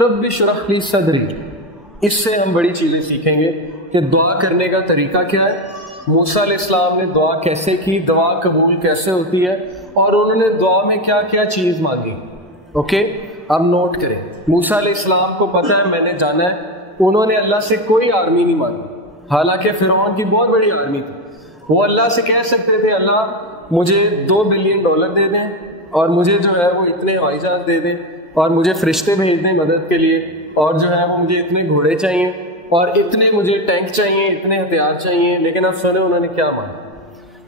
رب اشرح لی صدری، اس سے ہم بڑی چیزیں سیکھیں گے کہ دعا کرنے کا طریقہ کیا ہے، موسیٰ علیہ السلام نے دعا کیسے کی، دعا قبول کیسے ہوتی ہے، اور انہوں نے دعا میں کیا کیا چیز مانگی. اوکے، اب نوٹ کریں. موسیٰ علیہ السلام کو پتہ ہے میں نے جانا ہے، انہوں نے اللہ سے کوئی آرمی نہیں مانگی، حالانکہ فرعون کی بہت بڑی آرمی تھی. وہ اللہ سے کہہ سکتے تھے اللہ مجھے $2 بلین دے دیں، اور مجھے جو ہے وہ اتنے ہوائی جہاز دے دیں، اور مجھے فرشتے بھیج دیں مدد کے لیے، اور جو ہے وہ مجھے اتنے گھوڑے چاہیے، اور اتنے مجھے ٹینک چاہیے، اتنے ہتھیار چاہیے. لیکن اب سنیں انہوں نے کیا مانگا.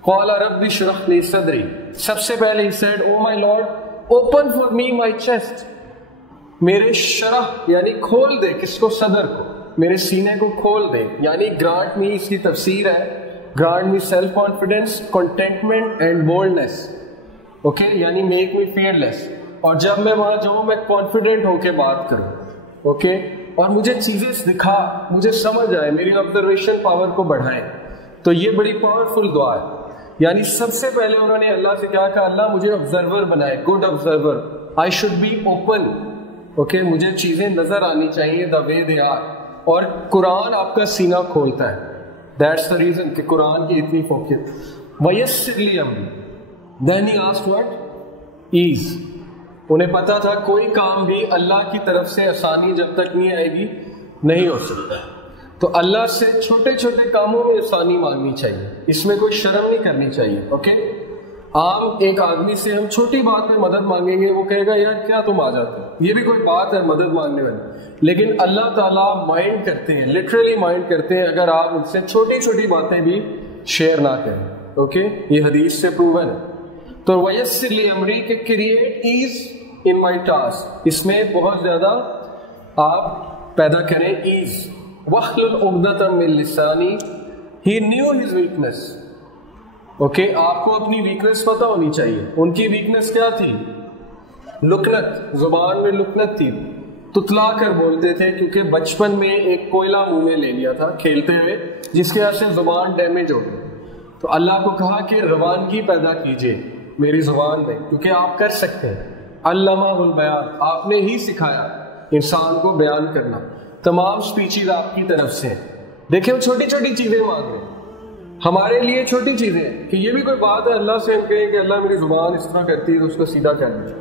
قال رب اشرح لی صدری، سب سے پہلے he said oh my lord open for me my chest، میرے شرح یعنی کھول دے، کس کو؟ صدر کو، میرے سینے کو کھول دے. یعنی گرانٹ می، اس کی تفسیر ہے grant me self confidence, contentment and boldness. Okay, یعنی میک می فیئرلیس، اور جب میں وہاں جاؤں میں کانفیڈنٹ ہو کے بات کروں. اوکے، اور مجھے چیزیں دکھا، مجھے سمجھ آئے، میری آبزرویشن پاور کو بڑھائیں. تو یہ بڑی پاورفل دعا ہے. یعنی سب سے پہلے انہوں نے اللہ سے کیا کہا، اللہ مجھے آبزرور بنائے، good observer, I should be open. Okay, مجھے چیزیں نظر آنی چاہیے دا وے دے آر. اور قرآن آپ کا سینہ کھولتا ہے، دیٹس دا ریزن کہ قرآن کی اتنی فوقیت. وَيَسِّرْ لِي أَمْرِي، then he asked what؟ ease. انہیں پتا تھا کوئی کام بھی اللہ کی طرف سے آسانی جب تک نہیں آئے گی نہیں ہو سکتا. تو اللہ سے چھوٹے چھوٹے کاموں میں آسانی مانگنی چاہیے، اس میں کوئی شرم نہیں کرنی چاہیے. اوکے، عام ایک آدمی سے ہم چھوٹی بات میں مدد مانگیں گے، وہ کہے گا یار کیا تم آ جاتے ہو، یہ بھی کوئی بات ہے مدد مانگنے والی. لیکن اللہ تعالیٰ مائنڈ کرتے ہیں، لٹرلی مائنڈ کرتے ہیں اگر آپ ان سے چھوٹی چھوٹی باتیں بھی شیئر نہ کریں. اوکے، یہ حدیث سے پروون ہے. تو وَيَسِّرْ لِي أَمْرِي کہ کریٹ ایز ان مائی ٹاسک، اس میں بہت زیادہ آپ پیدا کریں ایز. وَاحْلُلْ عُقْدَةً مِّن لِّسَانِي، he knew his weakness. Okay, آپ کو اپنی ویکنس پتہ ہونی چاہیے. ان کی ویکنس کیا تھی؟ لکنت، زبان میں لکنت تھی، تتلا کر بولتے تھے، کیونکہ بچپن میں ایک کوئلہ منہ میں لے لیا تھا کھیلتے ہوئے، جس کی وجہ سے زبان ڈیمیج ہو گئی. تو اللہ کو کہا کہ روانگی پیدا کیجیے میری زبان میں، کیونکہ آپ کر سکتے ہیں. علمہ البیان، آپ نے ہی سکھایا انسان کو بیان کرنا. تمام سپیچز آپ کی طرف سے. دیکھیں وہ چھوٹی چھوٹی چیزیں مانگ رہے ہیں ہمارے لیے، چھوٹی چیزیں کہ یہ بھی کوئی بات ہے اللہ سے ہم کہیں کہ اللہ میری زبان اس طرح کرتی ہے تو اس کو سیدھا کر دیں.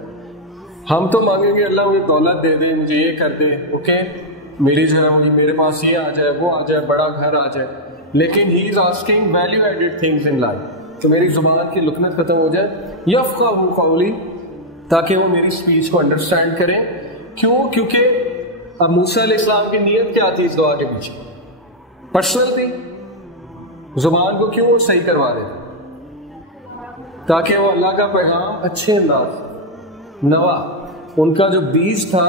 ہم تو مانگیں گے اللہ مجھے دولت دے دے، مجھے یہ کر دے، اوکے میری جو ہے مجھے میرے پاس یہ آ جائے، وہ آ جائے، بڑا گھر آ جائے. لیکن he is asking value added things in life, تو میری زبان کی لکنت ختم ہو جائے. یفقہوا قولی، تاکہ وہ میری اسپیچ کو انڈرسٹینڈ کریں. کیوں؟ کیونکہ اب موسیٰ علیہ السلام کی نیت کیا تھی اس دعا کے پیچھے؟ پرسنل تھی. زبان کو کیوں صحیح کروا رہے تھے؟ تاکہ وہ اللہ کا پیغام اچھے انداز نوا. ان کا جو بیج تھا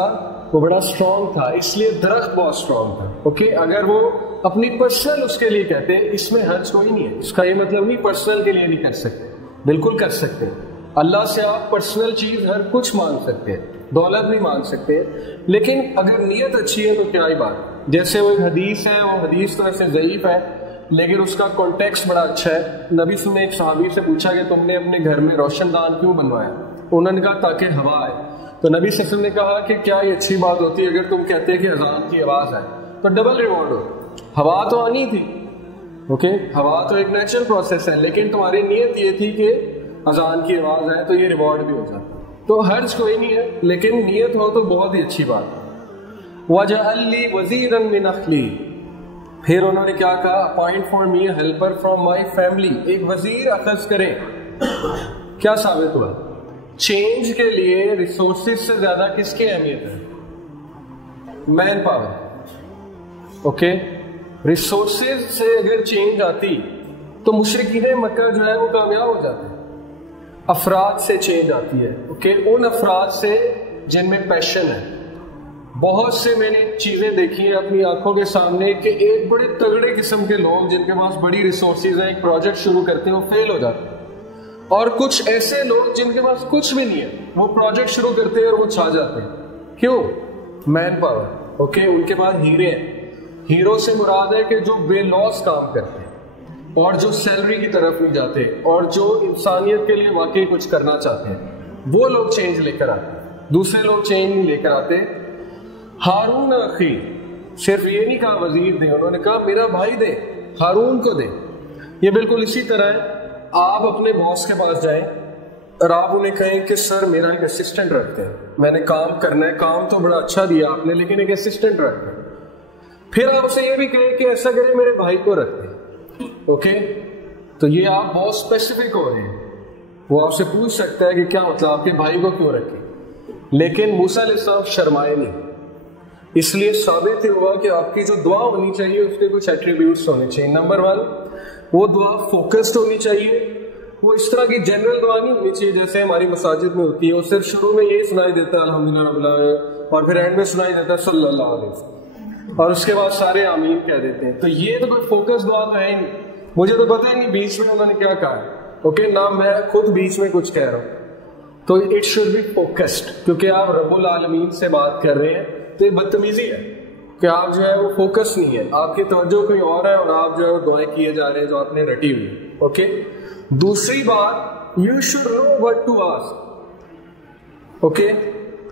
وہ بڑا اسٹرانگ تھا، اس لیے درخت بہت اسٹرانگ تھا. اوکے، اگر وہ اپنی پرسنل اس کے لیے کہتے، اس میں حرج کوئی نہیں ہے. اس کا یہ مطلب نہیں پرسنل کے لیے نہیں کر سکتے، بالکل کر سکتے. اللہ سے آپ پرسنل چیز ہر کچھ مانگ سکتے ہیں، دولت بھی مانگ سکتے ہیں، لیکن اگر نیت اچھی ہے تو کیا ہی بات. جیسے وہ ایک حدیث ہے، وہ حدیث تو ایسے ضعیف ہے لیکن اس کا کانٹیکسٹ بڑا اچھا ہے. نبی صلی اللہ علیہ وسلم نے ایک صحابی سے پوچھا کہ تم نے اپنے گھر میں روشن دان کیوں بنوایا؟ انہوں نے کہا تاکہ ہوا آئے. تو نبی صلی اللہ علیہ وسلم نے کہا کہ کیا یہ اچھی بات ہوتی ہے اگر تم کہتے کہ اذان کی آواز آئے تو ڈبل ریوارڈ ہو. ہوا تو آنی تھی، اوکے ہوا تو ایک نیچرل پروسیس ہے، لیکن تمہاری نیت یہ تھی کہ اذان کی آواز آئے تو یہ ریوارڈ بھی ہو جاتا. تو حرج کوئی نہیں ہے، لیکن نیت ہو تو بہت ہی اچھی بات ہے. وَجَعَلْ لِي وَزِيرًا مِّنْ أَخْلِي، پھر انہوں نے کیا کہا؟ Appoint for me helper from my family, ایک وزیر اخذ کریں. کیا ثابت ہوا؟ چینج کے لیے ریسورسز سے زیادہ کس کی اہمیت ہے؟ Man power. اوکے، ریسورسز سے اگر چینج آتی تو مشرکین مکہ جو ہے وہ کامیاب ہو جاتے. افراد سے چینج آتی ہے، اوکے ان افراد سے جن میں پیشن ہے. بہت سے میں نے چیزیں دیکھی ہیں اپنی آنکھوں کے سامنے کہ ایک بڑے تگڑے قسم کے لوگ جن کے پاس بڑی ریسورسز ہیں، ایک پروجیکٹ شروع کرتے ہیں وہ فیل ہو جاتے ہیں. اور کچھ ایسے لوگ جن کے پاس کچھ بھی نہیں ہے، وہ پروجیکٹ شروع کرتے ہیں اور وہ چھا جاتے ہیں. کیوں؟ Man power. اوکے ان کے پاس ہیرے ہیں. ہیرو سے مراد ہے کہ جو بے لوس کام کرتے ہیں اور جو سیلری کی طرف نہیں جاتے اور جو انسانیت کے لیے واقعی کچھ کرنا چاہتے ہیں، وہ لوگ چینج لے کر آتے ہیں. دوسرے لوگ چینج نہیں لے کر آتے. ہارون اخی، صرف یہ نہیں کہا وزیر دے، انہوں نے کہا میرا بھائی دے، ہارون کو دے۔ یہ بالکل اسی طرح ہے، آپ اپنے باس کے پاس جائیں اور آپ انہیں کہیں کہ سر میرا ایک اسسٹنٹ رکھتے ہیں، میں نے کام کرنا ہے، کام تو بڑا اچھا دیا آپ نے لیکن ایک اسسٹنٹ رکھتے ہیں۔ پھر آپ سے یہ بھی کہیں کہ ایسا کریں میرے بھائی کو رکھتے ہیں، اوکے؟ تو یہ آپ بہت اسپیسیفک ہو رہے ہیں، وہ آپ سے پوچھ سکتا ہے کہ کیا مطلب آپ کے بھائی کو کیوں رکھے، لیکن موسیٰ علیہ السلام شرمائے نہیں، اس لیے ثابت ہوا کہ آپ کی جو دعا ہونی چاہیے اس کے کچھ ایٹریبیوٹس ہونے چاہیے۔ نمبر 1، وہ دعا فوکسڈ ہونی چاہیے، وہ اس طرح کی جنرل دعا نہیں ہونی چاہیے جیسے ہماری مساجد میں ہوتی ہے، وہ صرف شروع میں یہی سنائی دیتا ہے الحمدللہ رب العالمین اور پھر اینڈ میں سنائی دیتا ہے صلی اللہ علیہ وسلم اور اس کے بعد سارے آمین کہہ دیتے ہیں۔ تو یہ تو کوئی فوکس دعا تو ہے ہی نہیں، مجھے تو پتہ ہی نہیں بیچ میں انہوں نے کیا کہا ہے، اوکے؟ نہ میں خود بیچ میں کچھ کہہ رہا ہوں، تو اٹ شوڈ بی فوکسڈ، کیونکہ آپ رب العالمین سے بات کر رہے ہیں تو یہ بدتمیزی ہے کہ آپ جو ہے وہ فوکس نہیں ہے، آپ کی توجہ کوئی اور ہے اور آپ جو ہے وہ دعائیں کیے جا رہے ہیں جو آپ نے رٹی ہوئی، اوکے؟ دوسری بات، you should know what to ask, okay?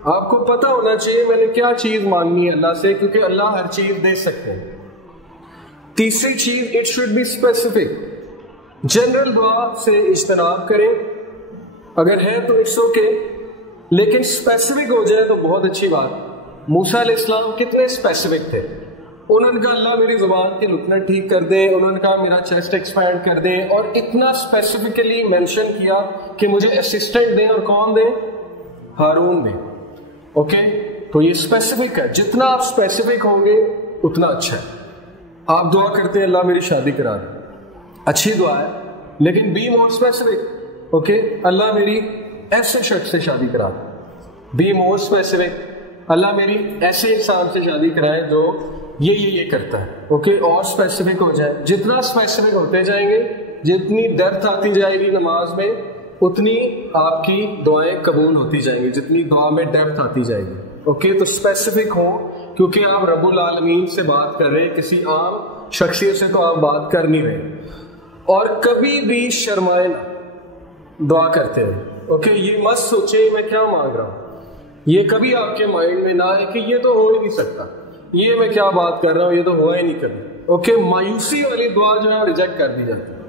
آپ کو پتا ہونا چاہیے میں نے کیا چیز مانگنی ہے اللہ سے، کیونکہ اللہ ہر چیز دے سکتے ہیں۔ تیسری چیز، it should be specific, general دعا سے اجتناب کریں، اگر ہے تو اٹس اوکے، لیکن اسپیسیفک ہو جائے تو بہت اچھی بات۔ موسیٰ علیہ السلام کتنے اسپیسیفک تھے، انہوں نے کہا اللہ میری زبان کے لکنے ٹھیک کر دے، انہوں نے کہا میرا چیسٹ ایکسپینڈ کر دے، اور اتنا اسپیسیفکلی مینشن کیا کہ مجھے اسسٹنٹ دیں، اور کون دیں؟ ہارون دیں، اوکے؟ تو یہ اسپیسیفک ہے، جتنا آپ اسپیسیفک ہوں گے اتنا اچھا ہے۔ آپ دعا کرتے ہیں اللہ میری شادی کرا دے، اچھی دعا ہے، لیکن بی مور اسپیسیفک، اوکے؟ اللہ میری ایسے شخص سے شادی کرا دے، بی مور اسپیسیفک، اللہ میری ایسے انسان سے شادی کرائے جو یہ کرتا ہے، اوکے؟ اور اسپیسیفک ہو جائے، جتنا اسپیسیفک ہوتے جائیں گے، جتنی ڈیپتھ آتی جائے گی نماز میں اتنی آپ کی دعائیں قبول ہوتی جائیں گی، جتنی دعا میں ڈیپتھ آتی جائے گی، اوکے؟ تو اسپیسیفک ہو، کیونکہ آپ رب العالمین سے بات کر رہے ہیں، کسی عام شخصیت سے تو آپ بات کر نہیں رہے۔ اور کبھی بھی شرمائے نہ دعا کرتے ہیں، اوکے؟ یہ مت سوچے میں کیا مانگ رہا ہوں، یہ کبھی آپ کے مائنڈ میں نہ آئے کہ یہ تو ہو ہی نہیں سکتا، یہ میں کیا بات کر رہا ہوں، یہ تو ہوا ہی نہیں کبھی، اوکے؟ مایوسی والی دعا جو ہے ریجیکٹ کر دی جاتی ہے۔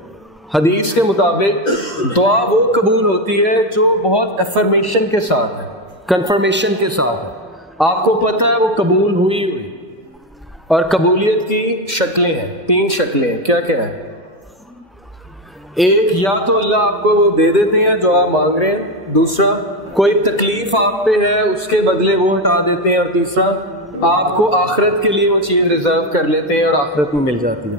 حدیث کے مطابق دعا وہ قبول ہوتی ہے جو بہت افرمیشن کے ساتھ ہے، کنفرمیشن کے ساتھ ہے، آپ کو پتہ ہے وہ قبول ہوئی ہوئی۔ اور قبولیت کی شکلیں ہیں، 3 شکلیں ہیں، کیا کیا ہے؟ ایک، یا تو اللہ آپ کو وہ دے دیتے ہیں جو آپ مانگ رہے ہیں، دوسرا کوئی تکلیف آپ پہ ہے اس کے بدلے وہ ہٹا دیتے ہیں، اور تیسرا آپ کو آخرت کے لیے وہ چیز ریزرو کر لیتے ہیں اور آخرت میں مل جاتی ہے۔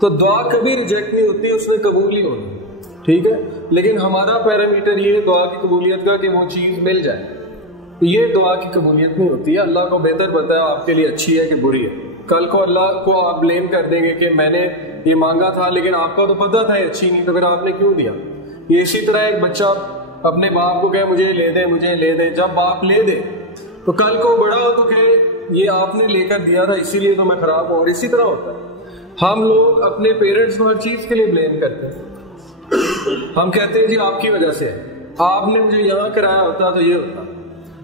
تو دعا کبھی ریجیکٹ نہیں ہوتی، اس میں قبول ہی ہونی، ٹھیک ہے؟ لیکن ہمارا پیرامیٹر یہ ہے دعا کی قبولیت کا کہ وہ چیز مل جائے، یہ دعا کی قبولیت نہیں ہوتی ہے۔ اللہ کو بہتر پتہ ہے آپ کے لیے اچھی ہے کہ بری ہے، کل کو اللہ کو آپ بلیم کر دیں گے کہ میں نے یہ مانگا تھا لیکن آپ کو تو پتہ تھا یہ اچھی نہیں، تو پھر آپ نے کیوں دیا؟ یہ اسی طرح ایک بچہ اپنے باپ کو کہے مجھے لے دے مجھے لے دے، جب باپ لے دے تو کل کو بڑا ہو تو کہے یہ آپ نے لے کر دیا تھا اسی لیے تو میں خراب ہوں۔ اور اسی طرح ہوتا ہے، ہم لوگ اپنے پیرنٹس کو ہر چیز کے لیے بلیم کرتے ہیں، ہم کہتے ہیں جی آپ کی وجہ سے، آپ نے مجھے یہاں کرایا ہوتا تو یہ ہوتا،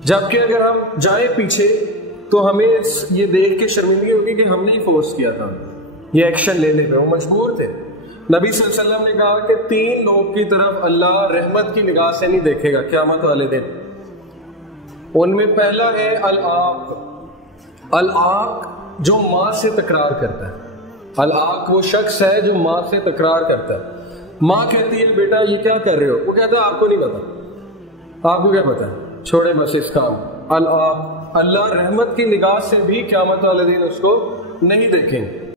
جبکہ اگر ہم جائیں پیچھے تو ہمیں یہ دیکھ کے شرمندگی ہوگی کہ ہم نے ہی فورس کیا تھا یہ ایکشن لینے پہ، وہ مجبور تھے۔ نبی صلی اللہ علیہ وسلم نے کہا کہ 3 لوگ کی طرف اللہ رحمت کی نگاہ سے نہیں دیکھے گا قیامت والے دن، ان میں پہلا ہے العاق جو ماں سے تکرار کرتا ہے۔ العاق وہ شخص ہے جو ماں سے تکرار کرتا ہے، ماں کہتی ہے بیٹا یہ کیا کر رہے ہو، وہ کہتا ہے آپ کو نہیں پتا، آپ کو کیا پتا ہے، چھوڑے بس اس کام۔ العاق، اللہ رحمت کی نگاہ سے بھی قیامت والے دن اس کو نہیں دیکھیں گے۔